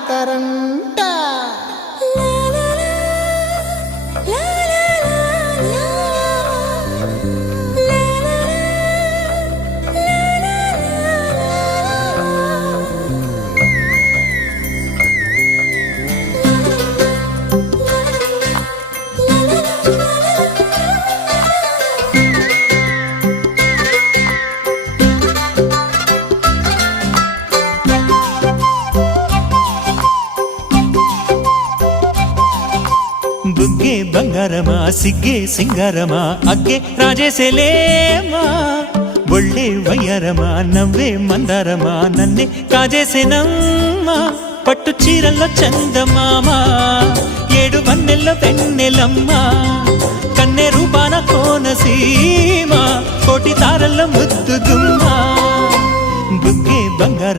తాతారంట బుగ్గే బంగారమా సిగ్గే సింగారమా అగ్గే రాజేసేలేమా ఒళ్ళే వయ్యారమా నవ్వే మందారమా నన్నే కాజేసేనమ్మా పట్టు చీరల్లో చందమామా ఏడు వన్నెల్లో వెన్నెలమ్మా కన్నె రూపాన కోనసీమ కోటి తారల్లో ముద్దు గుమ్మా బుగ్గే బంగారం